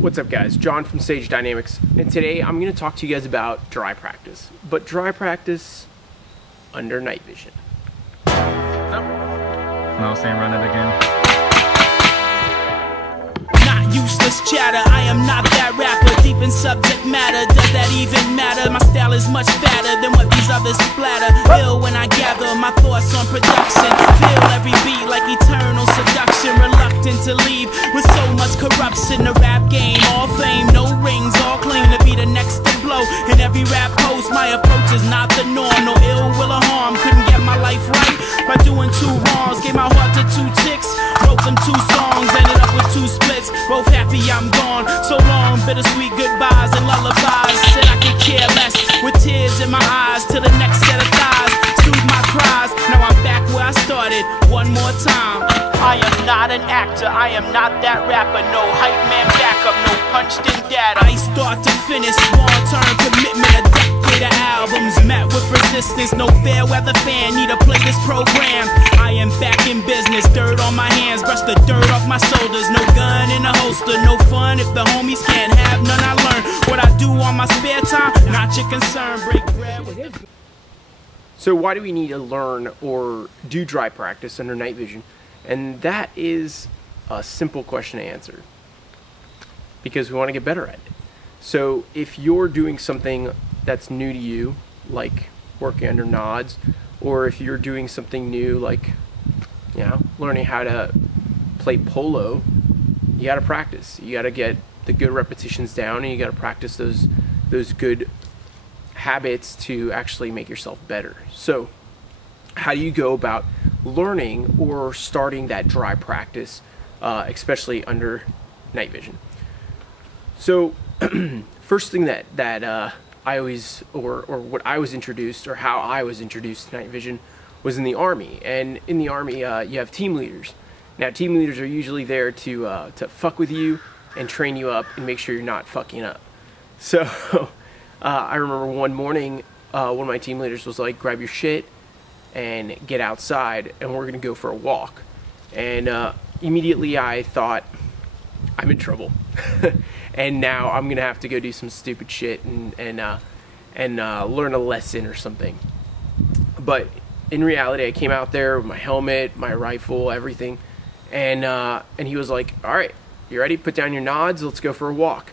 What's up guys, John from Sage Dynamics, and today I'm going to talk to you guys about dry practice, but dry practice under night vision. No, saying run it again. Not useless chatter, I am not that rapper. Deep in subject matter, does that even matter? My style is much fatter than what these others splatter. Ill when I gather my thoughts on production. Feel every beat like eternal seduction. Reluctant to leave with so much corruption. The rap game, all fame, no rings, all claim to be the next to blow. In every rap post, my approach is not the norm. No ill will or harm, couldn't get my life right by doing two wrongs. Gave my heart to two chicks, wrote them two songs, ended up with two splits. Both happy I'm gone, so long, bittersweet goodbyes and lullabies. Said I could care less, with tears in my eyes, till the next set of thighs soothe my cries. Now I'm back where I started, one more time. I am not an actor, I am not that rapper. No hype man backup, no punched in data. I start to finish, small term commitment. A decade of albums met with resistance. No fair weather fan, need to play this program. I am back in business, dirt on my hands, brush the dirt off my shoulders. No gun in a holster, no fun if the homies can't have none. I learn what I do on my spare time, not your concern. Break bread with it. So why do we need to learn or do dry practice under night vision? And that is a simple question to answer, because we want to get better at it. So if you're doing something that's new to you, like working under nods, or if you're doing something new like, you know, learning how to play polo, you got to practice. You got to get the good repetitions down, and you got to practice those good habits to actually make yourself better. So how do you go about learning or starting that dry practice, especially under night vision? So first thing that I always, or what I was introduced, or how I was introduced to night vision, was in the Army. And in the Army, you have team leaders. Now team leaders are usually there to fuck with you and train you up and make sure you're not fucking up. So I remember one morning, one of my team leaders was like, grab your shit and get outside, and we're gonna go for a walk. And immediately I thought, I'm in trouble. And now I'm gonna have to go do some stupid shit and learn a lesson or something. But in reality, I came out there with my helmet, my rifle, everything, and he was like, all right, you ready? Put down your nods, let's go for a walk.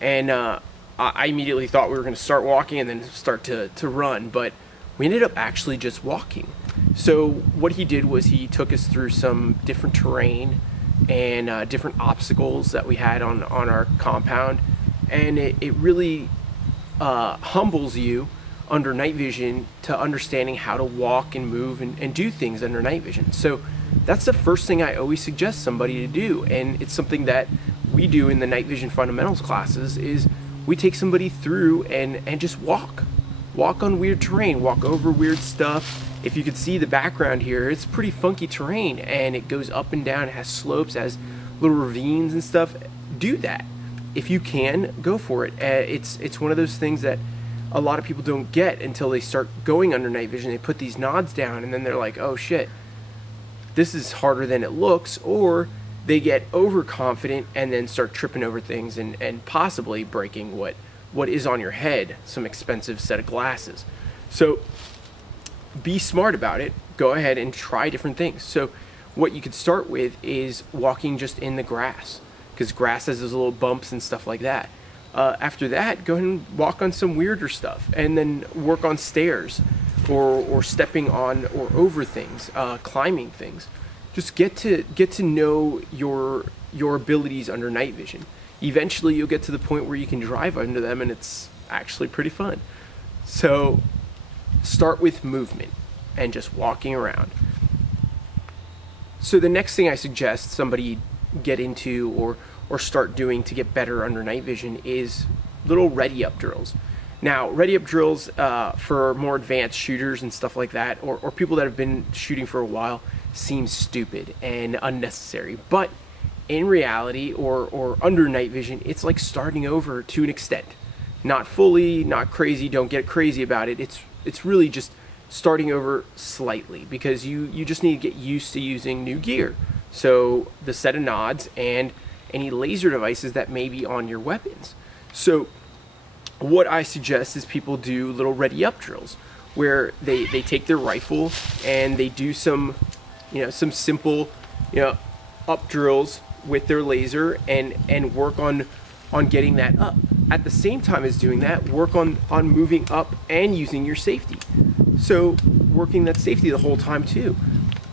And I immediately thought we were gonna start walking and then start to run, but we ended up actually just walking. So what he did was he took us through some different terrain and different obstacles that we had on our compound, and it really humbles you under night vision to understanding how to walk and move and do things under night vision. So that's the first thing I always suggest somebody to do, and it's something that we do in the night vision fundamentals classes. Is we take somebody through and just walk on weird terrain, walk over weird stuff. If you could see the background here, it's pretty funky terrain, and it goes up and down, it has slopes, it has little ravines and stuff. Do that. If you can, go for it. It's one of those things that a lot of people don't get until they start going under night vision. They put these nods down, and then they're like, oh shit, this is harder than it looks, or they get overconfident and then start tripping over things and possibly breaking what is on your head, some expensive set of glasses. So be smart about it. Go ahead and try different things. So what you could start with is walking just in the grass, because grass has those little bumps and stuff like that. After that, go ahead and walk on some weirder stuff, and then work on stairs or stepping on or over things, climbing things. Just get to know your abilities under night vision. Eventually you'll get to the point where you can drive under them, and it's actually pretty fun. So start with movement and just walking around. So the next thing I suggest somebody get into or start doing to get better under night vision is little ready up drills. Now, ready up drills for more advanced shooters and stuff like that, or people that have been shooting for a while, seem stupid and unnecessary. But in reality, or under night vision, it's like starting over to an extent. Not fully, not crazy, don't get crazy about it. It's really just starting over slightly, because you just need to get used to using new gear. So the set of nods and any laser devices that may be on your weapons. So what I suggest is people do little ready up drills where they take their rifle and they do some, some simple, up drills with their laser and work on getting that up. At the same time as doing that, work on moving up and using your safety. So working that safety the whole time too.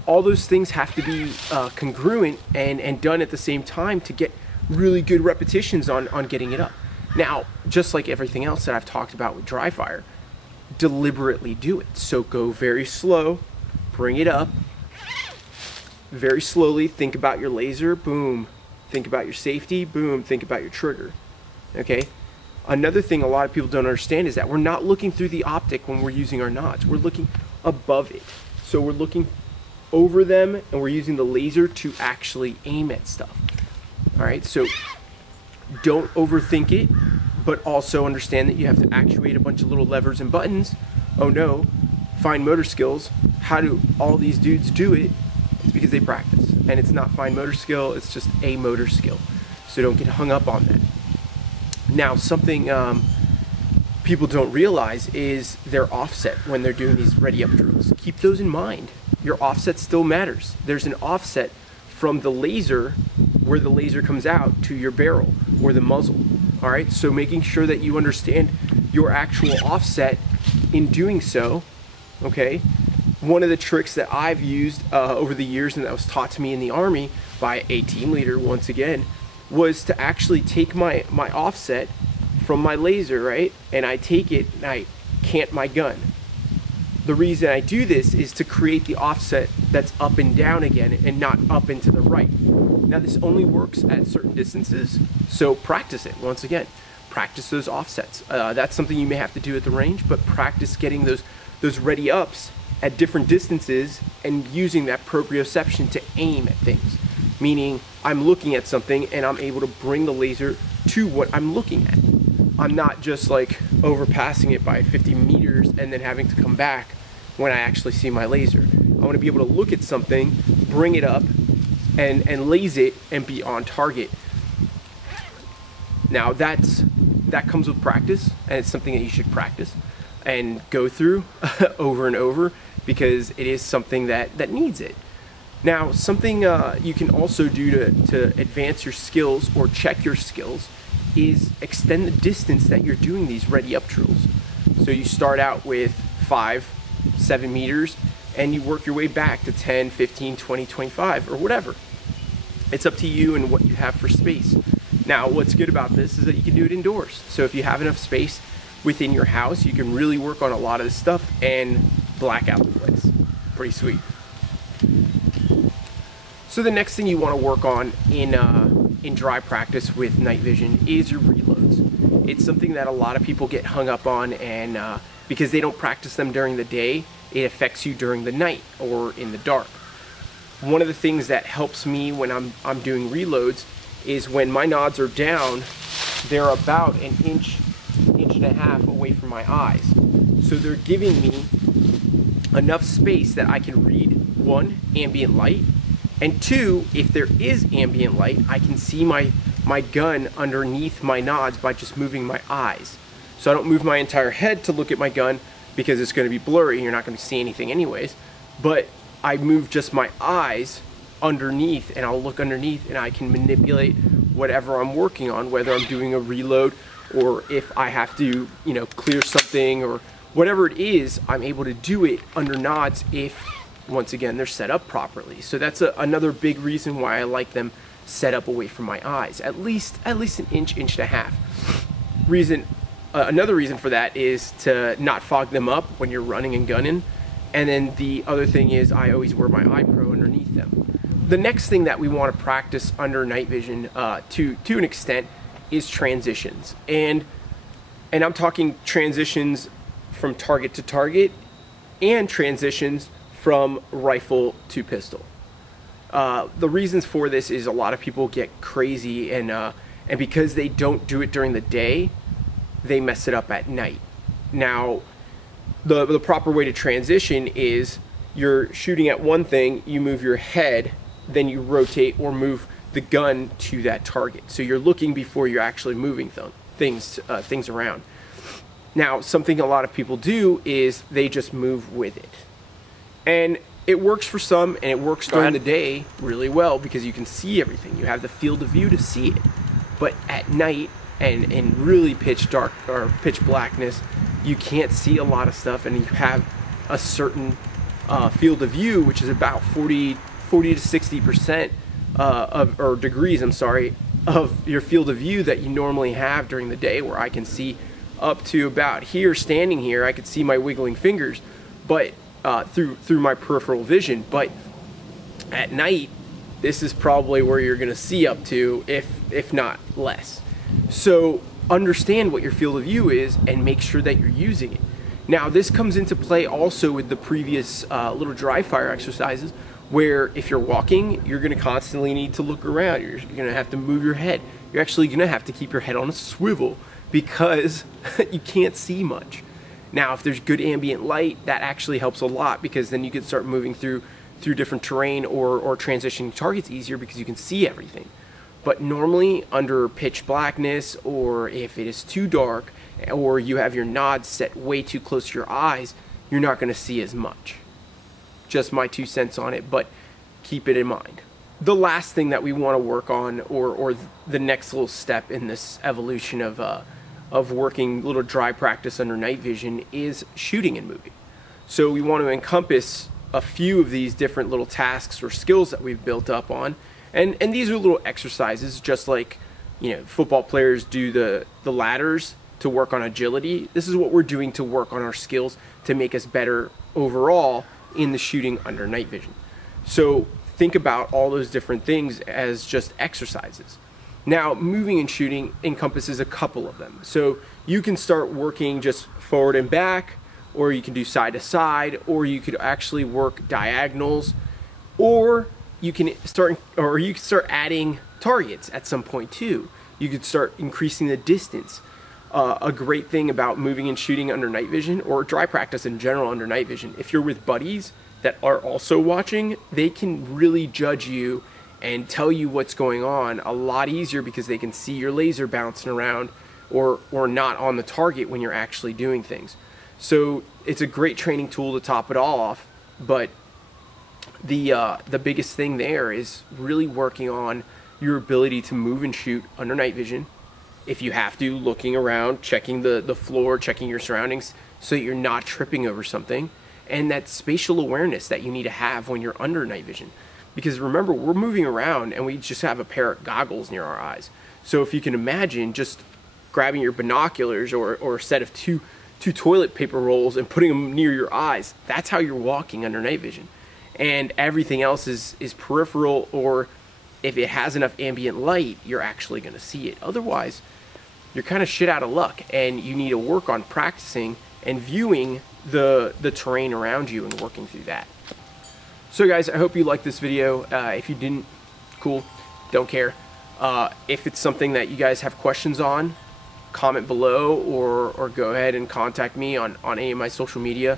All those things have to be congruent and done at the same time to get really good repetitions on getting it up. Now, just like everything else that I've talked about with dry fire, deliberately do it. So go very slow, bring it up, very slowly, think about your laser, boom. Think about your safety, boom, think about your trigger, okay? Another thing a lot of people don't understand is that we're not looking through the optic when we're using our nods. We're looking above it. So we're looking over them and we're using the laser to actually aim at stuff. All right, so don't overthink it, but also understand that you have to actuate a bunch of little levers and buttons. Oh no, fine motor skills. How do all these dudes do it? It's because they practice. And it's not fine motor skill, it's just a motor skill. So don't get hung up on that. Now, something people don't realize is their offset when they're doing these ready up drills. Keep those in mind. Your offset still matters. There's an offset from the laser, where the laser comes out, to your barrel or the muzzle. All right, so making sure that you understand your actual offset in doing so, okay? One of the tricks that I've used over the years, and that was taught to me in the Army by a team leader once again, was to actually take my offset from my laser, right? And I take it and I cant my gun. The reason I do this is to create the offset that's up and down again and not up and to the right. Now this only works at certain distances, so practice it once again. Practice those offsets. That's something you may have to do at the range, but practice getting those ready ups at different distances and using that proprioception to aim at things. Meaning I'm looking at something and I'm able to bring the laser to what I'm looking at. I'm not just like overpassing it by 50 meters and then having to come back when I actually see my laser. I want to be able to look at something, bring it up, and laze it and be on target. Now that comes with practice, and it's something that you should practice and go through over and over, because it is something that needs it. Now, something you can also do to advance your skills or check your skills is extend the distance that you're doing these ready up drills. So you start out with 5, 7 meters and you work your way back to 10, 15, 20, 25 or whatever. It's up to you and what you have for space. Now, what's good about this is that you can do it indoors. So if you have enough space within your house, you can really work on a lot of this stuff and black out the place. Pretty sweet. So the next thing you want to work on in dry practice with night vision is your reloads. It's something that a lot of people get hung up on, and because they don't practice them during the day, it affects you during the night or in the dark. One of the things that helps me when I'm doing reloads is when my nods are down, they're about an inch and a half away from my eyes. So they're giving me enough space that I can read, 1, ambient light, and 2, if there is ambient light, I can see my gun underneath my nods by just moving my eyes. So I don't move my entire head to look at my gun because it's going to be blurry and you're not going to see anything anyways, but I move just my eyes underneath, and I'll look underneath and I can manipulate whatever I'm working on, whether I'm doing a reload or if I have to, clear something or whatever it is. I'm able to do it under nods if, once again, they're set up properly. So that's another big reason why I like them set up away from my eyes, at least an inch and a half. Another reason for that is to not fog them up when you're running and gunning. And then the other thing is I always wear my eye pro underneath them. The next thing that we want to practice under night vision to an extent is transitions. And I'm talking transitions from target to target and transitions from rifle to pistol. The reasons for this is a lot of people get crazy and because they don't do it during the day, they mess it up at night. Now, the proper way to transition is you're shooting at one thing, you move your head then you rotate or move the gun to that target. So you're looking before you're actually moving things around. Now, something a lot of people do is they just move with it. And it works for some, and it works during the day really well because you can see everything. You have the field of view to see it. But at night and in really pitch dark or pitch blackness, you can't see a lot of stuff, and you have a certain field of view, which is about 40 to 60% or degrees, I'm sorry, of your field of view that you normally have during the day, where I can see up to about here, standing here, I could see my wiggling fingers, but through my peripheral vision. But at night, this is probably where you're gonna see up to, if not less. So understand what your field of view is and make sure that you're using it. Now, this comes into play also with the previous little dry fire exercises, where if you're walking, you're gonna constantly need to look around. You're gonna have to move your head. You're actually gonna have to keep your head on a swivel because you can't see much. Now, if there's good ambient light, that actually helps a lot, because then you can start moving through different terrain or transitioning targets easier because you can see everything. But normally under pitch blackness, or if it is too dark, or you have your nods set way too close to your eyes, you're not gonna see as much. Just my 2 cents on it, but keep it in mind. The last thing that we wanna work on, or the next little step in this evolution of working little dry practice under night vision, is shooting and moving. So we want to encompass a few of these different little tasks or skills that we've built up on. And these are little exercises, just like, you know, football players do the ladders to work on agility. This is what we're doing to work on our skills to make us better overall in the shooting under night vision. So think about all those different things as just exercises. Now, moving and shooting encompasses a couple of them. So you can start working just forward and back, or you can do side to side, or you could actually work diagonals, or you can start adding targets at some point too. You could start increasing the distance. A great thing about moving and shooting under night vision, or dry practice in general under night vision, if you're with buddies that are also watching, they can really judge you and tell you what's going on a lot easier, because they can see your laser bouncing around or not on the target when you're actually doing things. So it's a great training tool to top it all off. But the biggest thing there is really working on your ability to move and shoot under night vision. If you have to, looking around, checking the floor, checking your surroundings so that you're not tripping over something, and that spatial awareness that you need to have when you're under night vision. Because remember, we're moving around and we just have a pair of goggles near our eyes. So if you can imagine just grabbing your binoculars or a set of two toilet paper rolls and putting them near your eyes, that's how you're walking under night vision. And everything else is peripheral, or if it has enough ambient light, you're actually gonna see it. Otherwise, you're kind of shit out of luck, and you need to work on practicing and viewing the terrain around you and working through that. So guys, I hope you liked this video. If you didn't, cool, don't care. If it's something that you guys have questions on, comment below, or go ahead and contact me on any of my social media.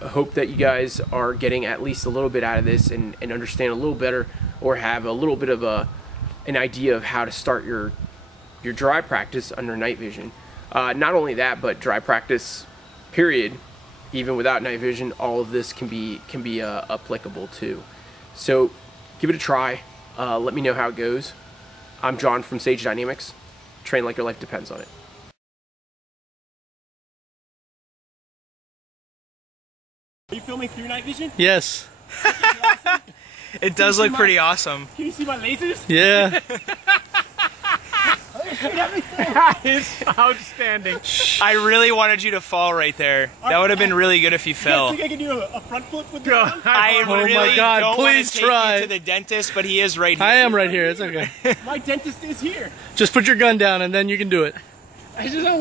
I hope that you guys are getting at least a little bit out of this and understand a little better, or have a little bit of an idea of how to start your dry practice under night vision. Not only that, but dry practice, period. Even without night vision, all of this can be applicable too. So give it a try. Let me know how it goes. I'm John from Sage Dynamics. Train like your life depends on it. Are you filming through night vision? Yes. Awesome? It does look pretty awesome. Can you see my lasers? Yeah. That is outstanding. I really wanted you to fall right there. That would have been really good if you You fell. guys think I can do a front flip with this one? I Oh really my God, don't please want to take you to the dentist, but he is right here. I am right here, it's okay. My dentist is here. Just put your gun down and then you can do it. I just don't want